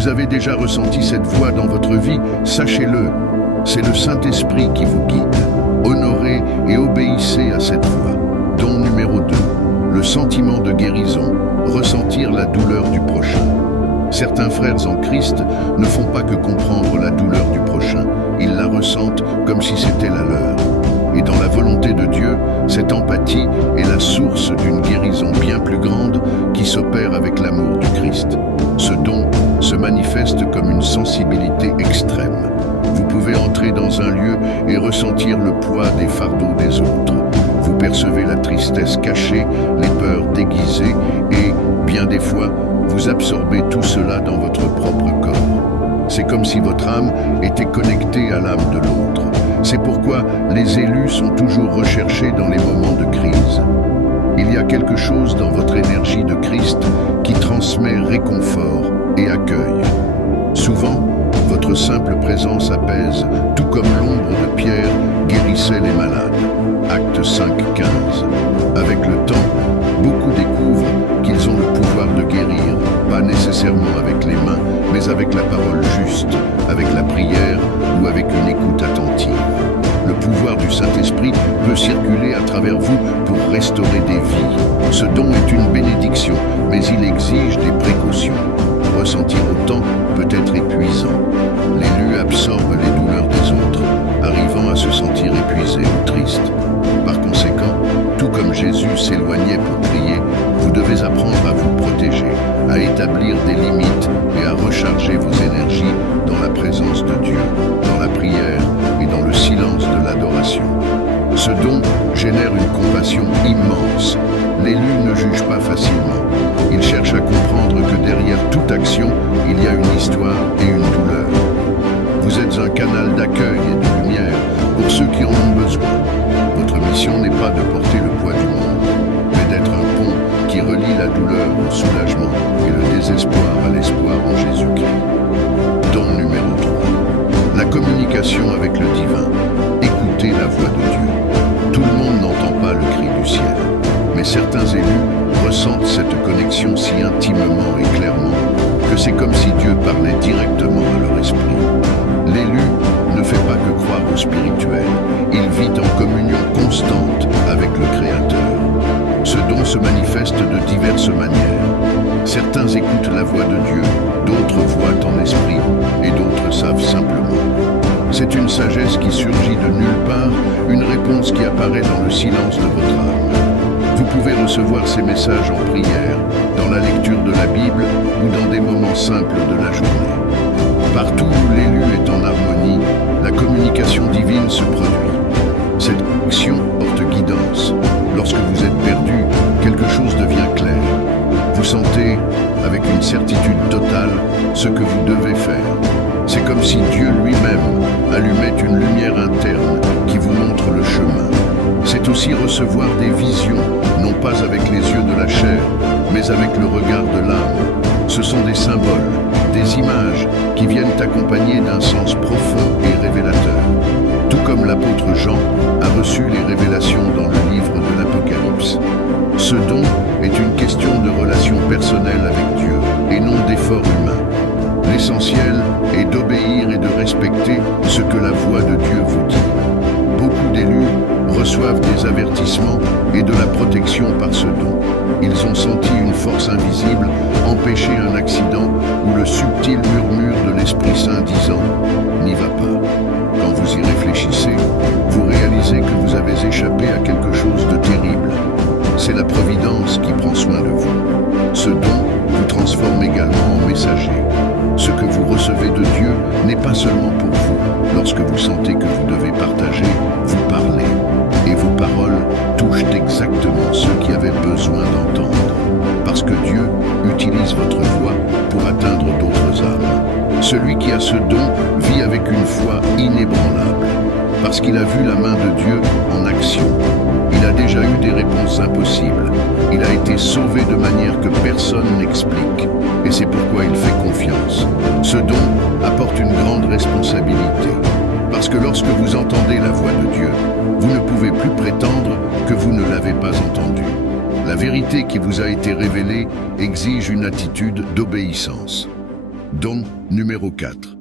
vous avez déjà ressenti cette voix dans votre vie, sachez-le, c'est le Saint-Esprit qui vous guide. Honorez et obéissez à cette voix. Don numéro 2, le sentiment de guérison, ressentir la douleur du prochain. Certains frères en Christ ne font pas que comprendre la douleur du prochain, ils la ressentent comme si c'était la leur. Et dans la volonté de Dieu, cette empathie est la source d'une guérison bien plus grande qui s'opère avec l'amour du Christ. Ce don se manifeste comme une sensibilité extrême. Vous pouvez entrer dans un lieu et ressentir le poids des fardeaux des autres. Vous percevez la tristesse cachée, les peurs déguisées et, bien des fois, vous absorbez tout cela dans votre propre corps. C'est comme si votre âme était connectée à l'âme de l'autre. C'est pourquoi les élus sont toujours recherchés dans les moments de crise. Il y a quelque chose dans votre énergie de Christ qui transmet réconfort et accueil. Souvent, votre simple présence apaise, tout comme l'ombre de Pierre guérissait les malades. Acte 5:15. Avec le temps, beaucoup découvrent qu'ils ont le pouvoir de guérir, pas nécessairement avec les mains, mais avec la parole juste, avec la prière ou avec une écoute attentive. Le pouvoir du Saint-Esprit peut circuler à travers vous pour restaurer des vies. Ce don est une bénédiction, mais il exige des précautions. Ressentir autant peut être épuisant. L'élu absorbe les douleurs des autres, arrivant à se sentir épuisé ou triste. Par conséquent, tout comme Jésus s'éloignait pour prier, vous devez apprendre à vous protéger, à établir des limites et à recharger vos énergies dans la présence de Dieu, dans la prière et dans le silence de l'adoration. Ce don génère une compassion immense. L'élu ne juge pas facilement. Il cherche à comprendre que derrière toute action, il y a une histoire et une douleur. Vous êtes un canal d'accueil et de lumière pour ceux qui en ont besoin. Votre mission n'est pas de porter le poids du monde, mais d'être un pont qui relie la douleur au soulagement et le désespoir à l'espoir en Jésus-Christ. Don numéro 3. La communication avec le divin. Écoutez la voix de Dieu. Tout le monde n'entend pas le cri du ciel, mais certains élus ressentent cette connexion si intimement et clairement que c'est comme si Dieu parlait directement à leur esprit. L'élu ne fait pas que croire au spirituel, il vit en communion constante avec le Créateur. Ce don se manifeste de diverses manières. Certains écoutent la voix de Dieu, d'autres voient en esprit et d'autres savent simplement. C'est une sagesse qui surgit de nulle part, une réponse qui apparaît dans le silence de votre âme. Vous pouvez recevoir ces messages en prière, dans la lecture de la Bible ou dans des moments simples de la journée. Partout où l'élu est en harmonie, la communication divine se produit. Cette connexion porte guidance. Lorsque vous êtes perdu, quelque chose devient clair. Vous sentez, avec une certitude totale, ce que vous devez faire. C'est comme si Dieu lui-même allumait une lumière interne qui vous montre le chemin. C'est aussi recevoir des visions, non pas avec les yeux de la chair, mais avec le regard de l'âme. Ce sont des symboles, des images qui viennent accompagner d'un sens profond et révélateur. Tout comme l'apôtre Jean a reçu les révélations dans le livre de l'Apocalypse. Ce don est une question de relation personnelle avec Dieu et non d'effort humain. L'essentiel est d'obéir et de respecter ce que la voix de Dieu vous dit. Beaucoup d'élus reçoivent des avertissements et de la protection par ce don. Ils ont senti une force invisible empêcher un accident ou le subtil murmure de l'Esprit Saint disant « N'y va pas ». Quand vous y réfléchissez, vous réalisez que vous avez échappé à quelque chose de terrible. C'est la providence qui prend soin de vous. Ce don vous transforme également en messager. Ce que vous recevez de Dieu n'est pas seulement pour vous. Lorsque vous sentez que vous devez partager, vous parlez. Et vos paroles touchent exactement ceux qui avaient besoin d'entendre. Parce que Dieu utilise votre voix pour atteindre d'autres âmes. Celui qui a ce don vit avec une foi inébranlable. Parce qu'il a vu la main de Dieu en action. Il a déjà eu des réponses impossibles. Il a été sauvé de manière que personne n'explique. Et c'est pourquoi il fait confiance. Ce don apporte une grande responsabilité. Parce que lorsque vous entendez la voix de Dieu, vous ne pouvez plus prétendre que vous ne l'avez pas entendue. La vérité qui vous a été révélée exige une attitude d'obéissance. Don numéro 4.